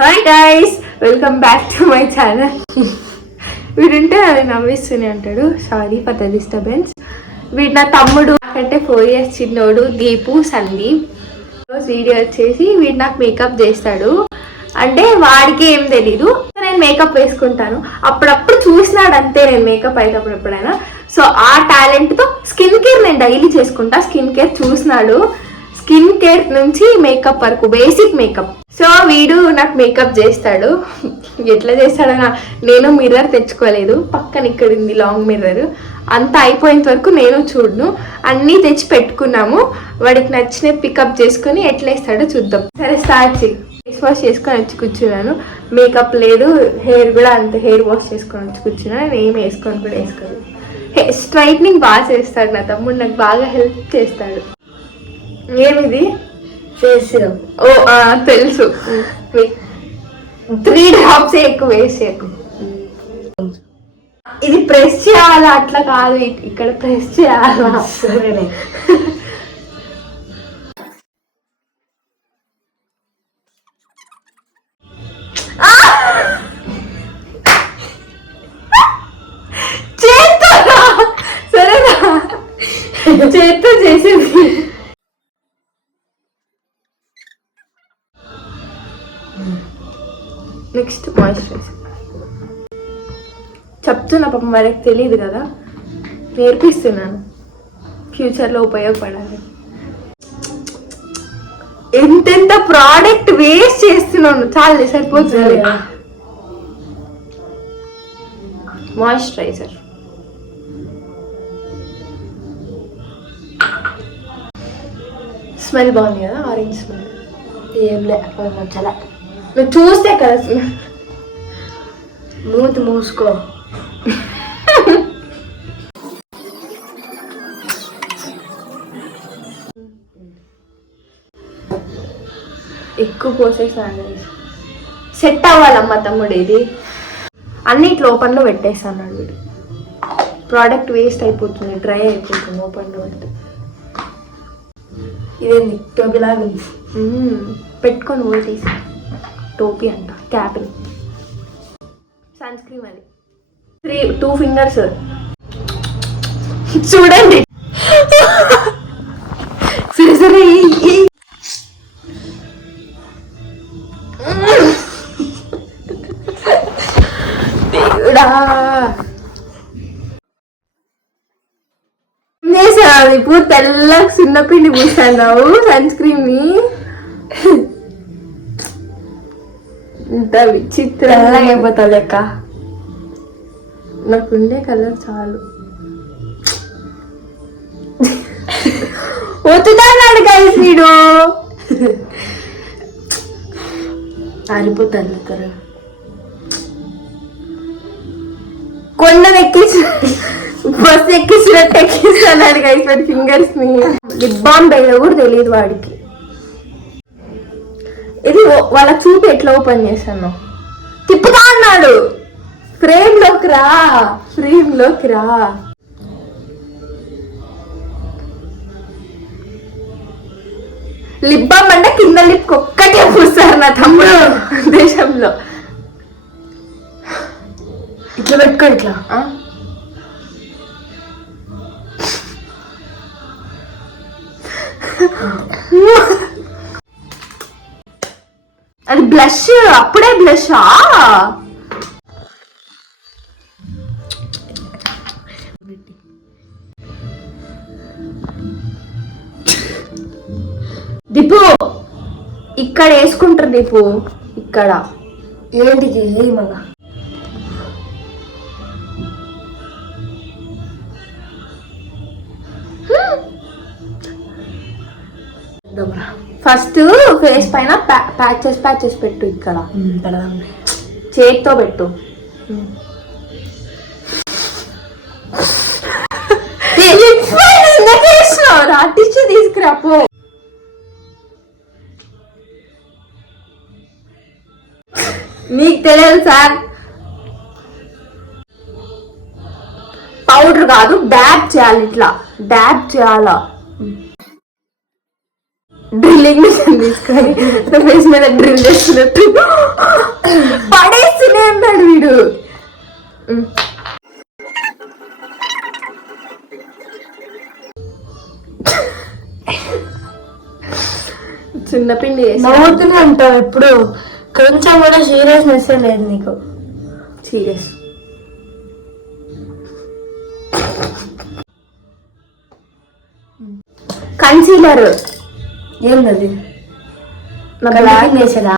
Hi guys, welcome back to my channel. వీడుంటే అది నవ్విస్తూనే ఉంటాడు. Sorry for the disturbance. వీడు నా తమ్ముడు, నాకంటే 4 years చిన్నోడు, దీపు సందీప్. రోజు వీడియో వచ్చేసి వీడు నాకు మేకప్ చేస్తాడు. అంటే వాడికి ఏం తెలీదు, నేను మేకప్ వేసుకుంటాను. అప్పుడప్పుడు చూసినాడు అంతే, నేను మేకప్ అయినప్పుడు ఎప్పుడైనా. సో ఆ టాలెంట్తో స్కిన్ కేర్ నేను డైలీ చేసుకుంటా. స్కిన్ కేర్ చూసినాడు, స్కిన్ కేర్ నుంచి మేకప్ వరకు బేసిక్ మేకప్. సో వీడు నాకు మేకప్ చేస్తాడు. ఎట్లా చేస్తాడనా, నేను మిర్రర్ తెచ్చుకోలేదు, పక్కన ఇక్కడ ఉంది లాంగ్ మిర్రర్. అంతా అయిపోయేంత వరకు నేను చూడను, అన్నీ తెచ్చి పెట్టుకున్నాము. వాడికి నచ్చిన పికప్ చేసుకుని ఎట్లా వేస్తాడో చూద్దాం. సరే స్టార్ట్ చేయి. ఫేస్ వాష్ చేసుకొని వచ్చి కూర్చున్నాను. మేకప్ లేదు, హెయిర్ కూడా అంతే, హెయిర్ వాష్ చేసుకొని వచ్చి కూర్చున్నాను. నేను ఏం వేసుకొని కూడా వేసుకోలేదు. స్ట్రైట్నింగ్ బాగా చేస్తాడు నా తమ్ముడు, నాకు బాగా హెల్ప్ చేస్తాడు. ఏమిది? ఫేస్ ఓ తెలుసు. 3 drops ఎక్కువ వేసేకు. ఇది ప్రెస్ చేయాలా, అట్లా కాదు, ఇక్కడ ప్రెస్ చేయాలా. సరేనే. సరేనా, చేత్తో చేసేది. నెక్స్ట్ మాయిశ్చరైజర్ చెప్తున్నా, పాపం వారికి తెలియదు కదా, నేర్పిస్తున్నాను, ఫ్యూచర్లో ఉపయోగపడాలి. ఎంతెంత ప్రోడక్ట్ వేస్ట్ చేస్తున్నాను, చాలా సరిపోతుంది. మాయిశ్చరైజర్ స్మెల్ బాగుంది కదా, ఆరెంజ్ స్మెల్. ఏం లే, చాలా నువ్వు చూస్తే కదా. మూతి మూసుకో. ఎక్కువ పోసేసాను, సెట్ అవ్వాలమ్మా తమ్ముడు. ఇది అన్నిట్లో ఓపెన్లో పెట్టేస్తాను. వీడు ప్రోడక్ట్ వేస్ట్ అయిపోతుంది, డ్రై అయిపోతుంది ఓపెన్లో పెడితే. ఇదేంది టోపీలాగా పెట్టుకొని పోయి తీసి, టోపీ అంట, క్యాపిల్. సన్ స్క్రీన్ అది 2 fingers చూడండి. సరే సరే, దేవుడా చేసావు. ఇప్పుడు తెల్లగా చిన్నపిండి పూసావు సన్ స్క్రీన్ ని. ఇంత విచిత్రంగా అయిపోతావు లెక్క. నాకు ఉండే కలర్ చాలు. ఒత్తుతాడు గైస్ వీడు. ఆరిపోతాను త్వరగా. కొండను ఎక్కించి బస్ ఎక్కించినట్టు ఎక్కిస్తాడు గైస్ వాడి ఫింగర్స్ ని. లిప్ బామ్ బెల్ల కూడా తెలియదు వాడికి. ఇది వాళ్ళ చూపు ఎట్లా ఓపెన్ చేశాను, తిప్పుతా అన్నాడు. ఫ్రేమ్ లోకి రా, ఫ్రేమ్ లోకి రా. లిప్ బామ్ అంటే కింద లిప్ ఒక్కటే పూస్తారు నా తమ్ముడు దేశంలో. ఇట్లా పెట్టుకో, ఇట్లా. అది బ్లష్, అప్పుడే బ్లషా? దీపు ఇక్కడ వేసుకుంటారు దీపు, ఇక్కడ. ఏంటికి మళ్ళా? ఫస్ట్ ఫేస్ పైన ప్యాచెస్ పెట్టు, ఇక్కడ చేతితో పెట్టు. టిష్యూ తీసుకురా పో. నీకు తెలియదు సార్, పౌడర్ కాదు, డాబ్ చేయాలి, ఇట్లా డాబ్ చేయాలా. డ్రిల్లింగ్ మిషన్ తీసుకొని ఫేస్ మీద డ్రిల్ చేస్తున్నట్టు ఉండి నవ్వుతూనే అంటావు ఎప్పుడు, కొంచెం కూడా సీరియస్నెస్ లేదు నీకు. సీరియస్. కన్సీలర్ ఏంటది? వేసేదా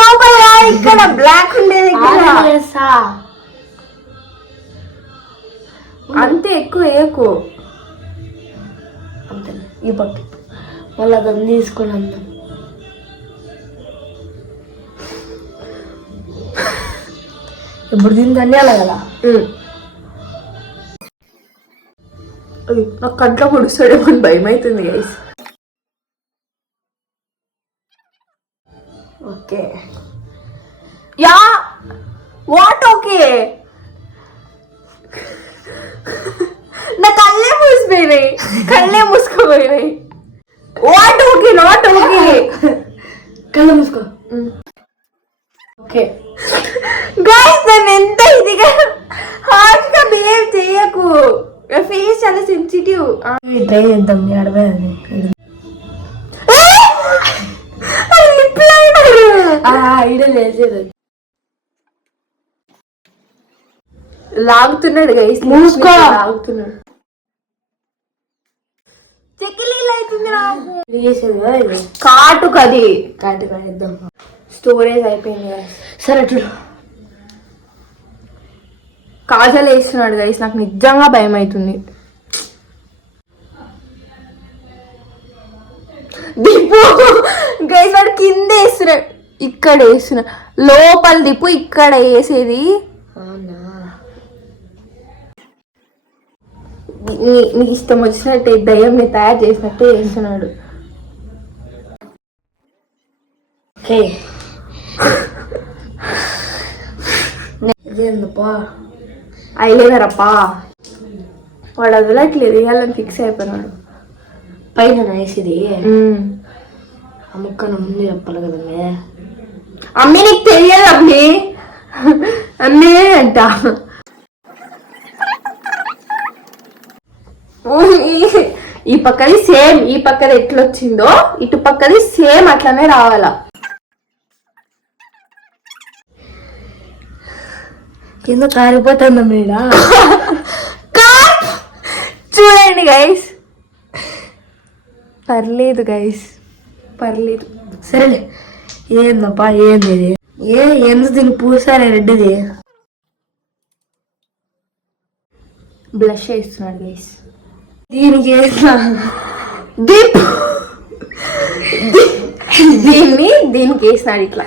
లోపల ఇక్కడ బ్లాక్ ఉండేది అంతే, ఎక్కువ వేయకు. అంతే ఈ పక్క మళ్ళీ దాన్ని తీసుకొని అందాం. ఇప్పుడు దీన్ని అలా కదా. నాకు కంట్లో పొడుస్తాడేమో అని భయం అవుతుంది guys. Okay ya what okay, నా కళ్ళే మూసిపోయినాయి, కళ్ళే మూసుకోపోయినాయి. What okay, not okay. కళ్ళు మూసుకో. ఓకే గైస్, నేను ఎంత ఇదిగా హార్ష్గా బిహేవ్ చేయకు. ఫేస్ చాలా సెన్సిటివ్. ట్రై చేద్దాం. అడవేది లాగుతున్నాడు గైస్, మూసుకో. లాగుతున్నాడు. చెక్కిలీలు అవుతుంది నాకు. కాటు కది కాటు కాడిద్దాం. స్టోరేజ్ అయిపోయింది గైస్. సరే చూడు. కాజల్ వేస్తున్నాడు గైస్, నాకు నిజంగా భయం అవుతుంది. దిప్పు గైస్, వాడు కింద వేస్తున్నాడు, ఇక్కడ వేస్తున్నాడు. లోపల దిప్పు, ఇక్కడ వేసేది. నీకు ఇష్టం వచ్చినట్టే దయ్యంని తయారు చేసినట్టే వేస్తున్నాడు. అయిలేదరా అప్పా, వాడు వదలట్లేదు, వేయాలని ఫిక్స్ అయిపోయినాడు. పైన వేసేది ఆ ముక్కను ముందు చెప్పాలి కదండి. అమ్మే నీకు తెలియదు అమ్మే, అమ్మే అంట. ఈ పక్కది సేమ్, ఈ పక్కది ఎట్లొచ్చిందో ఇటు పక్కది సేమ్ అట్లనే రావాలా. కింద కారిపోతుందా మీద. చూడండి గైస్, పర్లేదు గైస్, పర్లేదు. సరేలే. ఏందప్పా ఏంది ఇది? ఎందుకు దీన్ని పూసారే రెడ్డిది? బ్లష్ వేస్తున్నాడు గైస్. దీనికి దీనికి వేసినాడు ఇట్లా.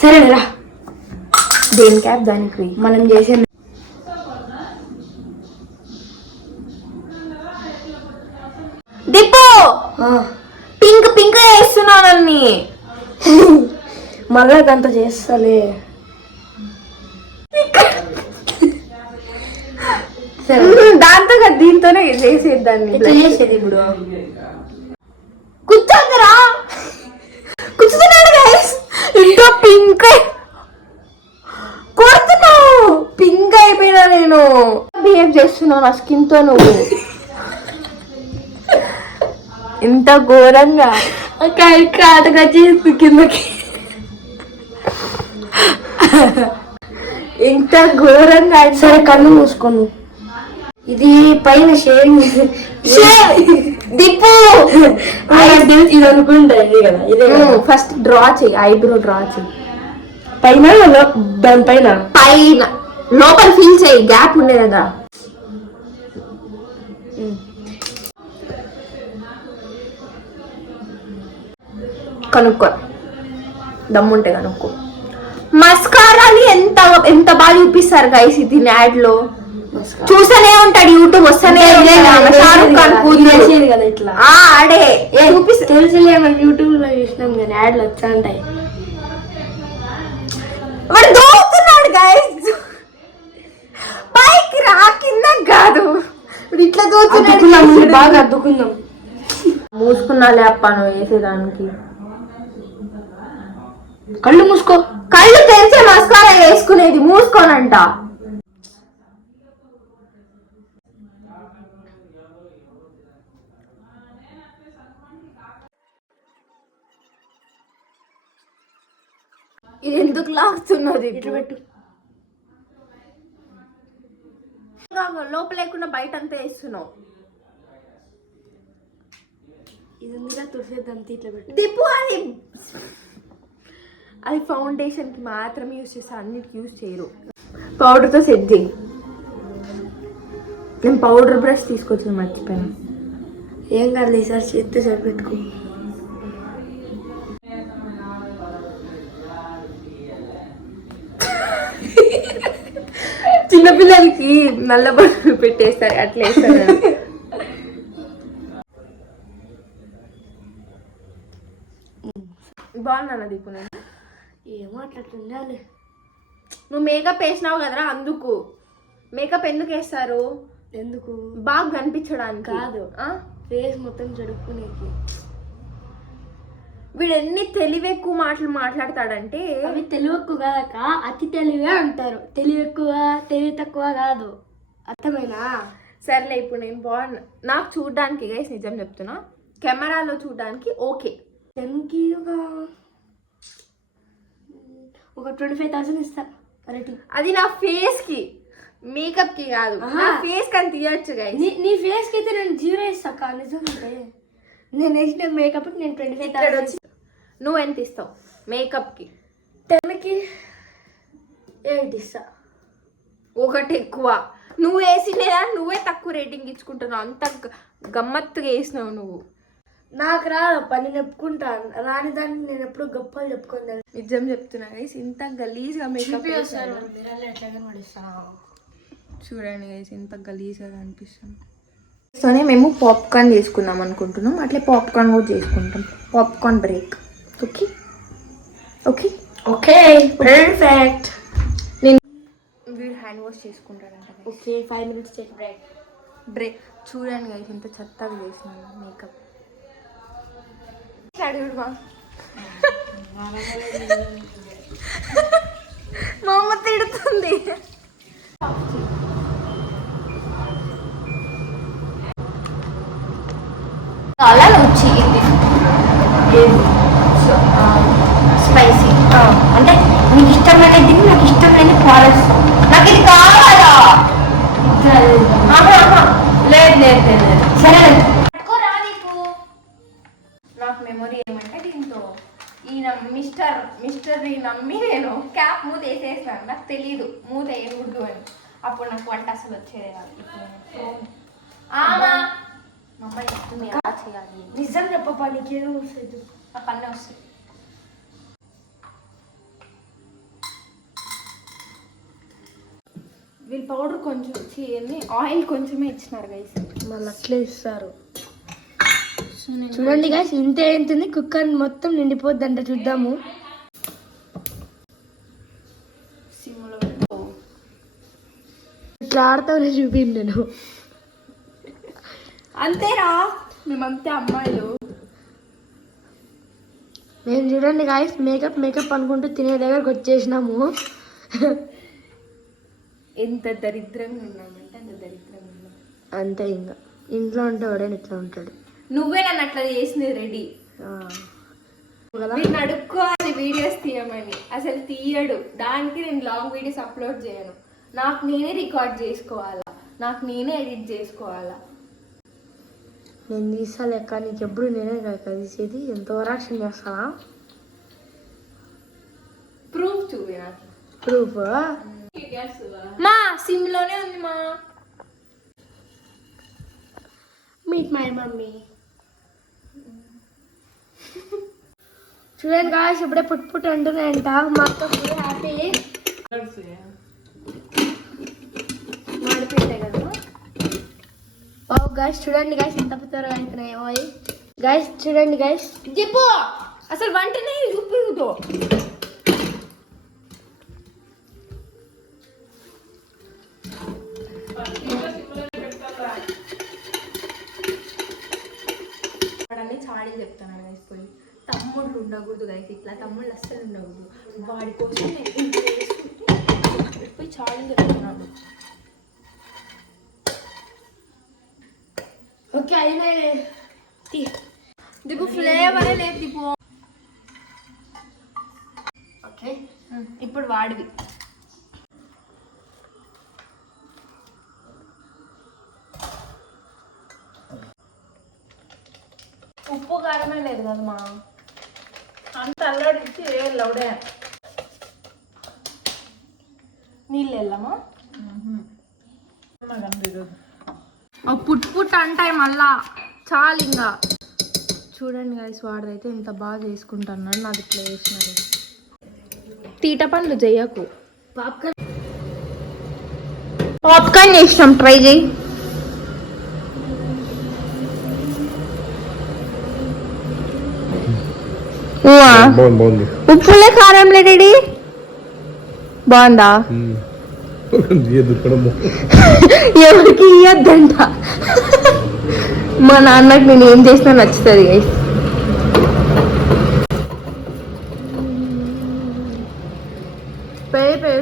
సరేరా, దేని క్యాప్ దానికి మనం చేసే దిప్పు. పింక్ పింక్ వేస్తున్నాను అన్ని. మళ్ళా దాంతో చేస్తాలే. దాంతో దీంతోనే చేసేద్దాన్ని. చేసేది ఇప్పుడు కూర్చోందిరా, కూర్చున్నాడు గైస్. ఇంట్లో పింక్ కొడుతున్నావు, పింక్ అయిపోయినా. నేను బిహేవ్ చేస్తున్నావు నా స్కిన్ తో. నువ్వు ఇంత ఘోరంగా కాటగా చేస్తు కిందకి. ఇంత ఘోరంగా. సరే కళ్ళు మూసుకోను. ఇది పైన షేరింగ్ దిప్పు. ఇది అనుకుంటా కదా. ఇదే ఫస్ట్ డ్రా చెయ్యి, ఐబ్రో డ్రా చెయ్యి. పైన దానిపైన పైన లోపల ఫీల్ చేయి, గ్యాప్ ఉండే కదా. కనుక్కో, దమ్ముంటే కనుక్కో. మస్కారాని ఎంత ఎంత బాగా చూపిస్తారు గైస్ దీని యాడ్ లో. చూస్తూనే ఉంటాడు యూట్యూబ్, వస్తూనే షారుఖ్ ఖాన్ కూర్చేది కదా ఇట్లా. ఆడే చూపిస్తా. తెలిసిలే, మనం యూట్యూబ్ లో చూసినాం కానీ యాడ్లు వచ్చా ఉంటాయి. వాడు దూకుతున్నాడు గైస్, పైకి రా, కింద కాదు. ఇట్లా దూకుతున్నాడు. బాగా అద్దుకుందాం. మూసుకున్నాలే అప్ప నువ్వు వేసేదానికి. కళ్ళు మూసుకో. కళ్ళు తెరిచే మస్కారా వేసుకునేది, మూసుకోనంట. ఇది ఎందుకు లాగుతున్నది ఇట్లా పెట్టు. లోపల లేకుండా బయట అంతా వేస్తున్నావు. ఇది ఉందిగా తుడిసేద్దాం, ఇట్లా పెట్టు. దిప్పు అది ఫౌండేషన్కి మాత్రమే యూజ్ చేస్తారు, అన్నిటికి యూజ్ చేయరు. పౌడర్తో సెట్ చేయి. నేను పౌడర్ బ్రష్ తీసుకొచ్చి మర్చిపోయాను. ఏం కాదు, ఈసారి చేస్తే సరిపెట్టుకో. చిన్నపిల్లలకి నల్ల బట్టలు పెట్టేస్తారు, అట్లా వేస్తారు. బాగున్నా దీపు? నేను ఏమో అట్లా ఉండాలి. నువ్వు మేకప్ వేసినావు కదరా, అందుకు. మేకప్ ఎందుకు వేస్తారు? ఎందుకు? బాగా కనిపించడానికి కాదు, ఫేస్ మొత్తం జడుపుకునేకి. వీడు ఎన్ని తెలివి ఎక్కువ మాటలు మాట్లాడతాడంటే. అవి తెలివి ఎక్కువ కాదక్క, అతి తెలివే అంటారు. తెలివి ఎక్కువ తెలివి తక్కువ కాదు, అర్థమైనా? సర్లే, ఇప్పుడు నేను బాగున్నా. నాకు చూడడానికి గైస్ నిజం చెప్తున్నా, కెమెరాలో చూడడానికి ఓకే. టెన్కి ఒక 25,000 ఇస్తా రేటింగ్. అది నా ఫేస్ కి, మేకప్ కి కాదు. నా ఫేస్ కి అని తీయచ్చు గైస్. నీ ఫేస్ కి అయితే నేను 0 ఇస్తాక. నిజంగా నేను వేసిన మేకప్ నేను 25,000. నువ్వు ఎంత ఇస్తావు మేకప్ కి? 10కి 8 ఇస్తా. ఒకటి ఎక్కువ. నువ్వు వేసినేదా, నువ్వే తక్కువ రేటింగ్ ఇచ్చుకుంటున్నావు. అంత గమ్మత్తుగా వేసినావు నువ్వు. నాకు రాదప్ప, నేను చెప్పుకుంటాను. రాని దాన్ని నేను ఎప్పుడు గొప్పలు చెప్పుకుంటాను. నిజం చెప్తున్నా గైస్, ఇంత గలీజ్గా మేకప్ చూడండి గైస్, ఇంత గలీజ్గా కనిపిస్తుంది. సోనే మేము పాప్కార్న్ చేసుకుందాం అనుకుంటున్నాం, అట్లే పాప్కార్న్ కూడా చేసుకుంటాం. Popcorn break. Okay okay okay, perfect. నేను వీడు హ్యాండ్ వాష్ చేసుకుంటాడంట. Okay, 5 minutes break. బ్రేక్. చూడండి గైస్, ఇంత చెత్తగా చేసినాను మేకప్. మా అమ్మ తిడుతుంది. అలా వచ్చి స్పైసీ అంటే నీకు ఇష్టం లేని, నాకు ఇష్టం లేని ఫారెస్ట్. నాకు ఇది కావాలా? లేదు లేదు లేదు, సరే పట్టుకోరా. నీకు నాకు మెమొరీ ఏమంటే, దీంతో ఈయన మిస్టర్ నమ్మి నేను క్యాప్ మూత వేసేసినాను. నాకు తెలీదు మూత వేయకూడదు అని. అప్పుడు నాకు వంట అసలు వచ్చేది కాదు. మా అమ్మ చెప్తుంది ఎలా చేయాలి. నిజం చెప్పప్ప, నీకేమో వస్తుంది. ఆ పన్నే వస్తుంది. వీళ్ళు పౌడర్ కొంచెం ఇచ్చి ఆయిల్ కొంచెమే ఇచ్చినారు గైస్, మళ్ళీ అట్లే ఇస్తారు. చూడండి గైస్, ఇంతే ఏంటుంది, కుక్కర్ మొత్తం నిండిపోద్దంట. చూద్దాము. ఇట్లా ఆడతావు చూపిండి నేను. అంతేరా, మేమంతే అమ్మాయిలు. మేము చూడండి గాయస్, మేకప్ అనుకుంటూ తినే దగ్గరకు వచ్చేసినాము. ఎంత దరిద్రంగా ఉన్నామంటే అంత దరిద్రంగా ఉన్నాం. అంతే, ఇంకా ఇంట్లో ఉంటే వాడని ఇట్లా ఉంటాడు. నువ్వే నన్ను అట్లా చేసింది రెడీ. నేను అడుక్కోవాలి వీడియోస్ తీయమని, అసలు తీయడు. దానికి నేను లాంగ్ వీడియోస్ అప్లోడ్ చేయను. నాకు నేనే రికార్డ్ చేసుకోవాలా, నాకు నేనే ఎడిట్ చేసుకోవాలా. నేను తీసా లెక్క, నీకు ఎప్పుడు నేనే తీసేది. ఎంత ఓవరాక్షన్ చేస్తానా? ప్రూఫ్ చూపి నాకు. ప్రూఫ్ మా సిమ్ లోనే ఉంది మా. Meet my mummy. చూడండి గాయస్, ఇప్పుడే పుట్ అంటున్నాయంట. మా అక్క ఫుల్ హ్యాపీ. మాడిపోయింటాయి కదా. ఓ గాయస్, చూడండి గాయస్, ఎంత త్వరగా అవుతున్నాయో. గాయస్ చూడండి గాయస్, చెప్పు అసలు వంటనే చూపిదో. చాడీ చెప్తాను గైస్. పోయి తమ్ముళ్ళు ఉండకూడదు గైస్, ఇట్లా తమ్ముళ్ళు అస్సలు ఉండకూడదు. వాడి కోసం నేను పోయి చాడీ చెప్తున్నాను. ఓకే అయినా దిపు ఫ్లేవరే లేదు దిపు. ఓకే ఇప్పుడు వాడివి. ఉప్పు కారమే లేదు కదమ్మా, అంత అల్లడిచ్చి లౌడే. నీళ్ళు వెళ్ళమా పుట్ పుట్ అంటాయి మళ్ళా చాలు. ఇంకా చూడండి గైస్, వాడైతే ఇంత బాగా చేసుకుంటున్నాడు, నాకు ఇట్లా వేసినాడు. తీట పనులు చెయ్యకు. పాప్కార్న్ చేసినాం, ట్రై చేయి. ఉప్పులే కారంలే డాడీ, బాగుందా? ఎవరికి ఇయ్యద్దంట, మా నాన్నకి నేను ఏం చేసినా నచ్చుతుంది గైస్.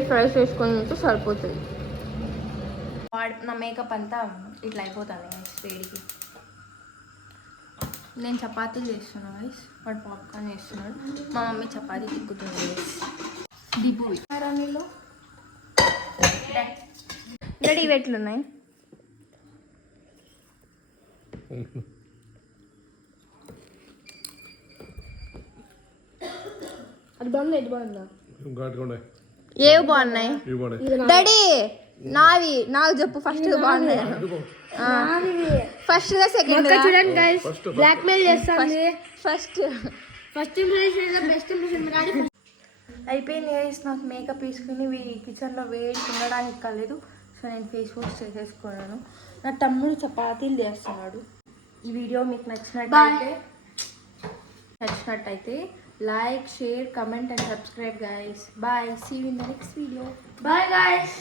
ఫ్రై చేసుకొని ఉంటే సరిపోతుంది. నా మేకప్ అంతా ఇట్లా అయిపోతుంది గైస్ వేడికి. నేను చపాతీలు చేస్తున్నాను గైస్, వాడు పాప్కార్న్ చేస్తున్నాడు, మా మమ్మీ చపాతీ తిక్కుతుంది గైస్. దిబ్బు నీళ్ళు డాడీ ఇవి ఎట్లున్నాయి? అది బాగుంది, ఇది బాగుందా? ఏవి బాగున్నాయి డాడీ? నాకు చెప్పు ఫస్ట్ బాగున్నాయి. ఫస్ట్ సెకండ్ చూడండి గైస్, బ్లాక్ మెయిల్ చేస్తాంది. ఫస్ట్ ఇంప్రెషన్ బెస్ట్ ఇంప్రెషన్ అయిపోయింది గైస్. నాకు మేకప్ వేసుకుని కిచెన్లో వేడి ఉండడానికి కాలేదు, సో నేను ఫేస్ వాష్ చేసేసుకున్నాను. నా తమ్ముడు చపాతీలు చేస్తున్నాడు. ఈ వీడియో మీకు నచ్చినట్టయితే like, share, comment and subscribe guys. Bye, see you in the next video. Bye guys.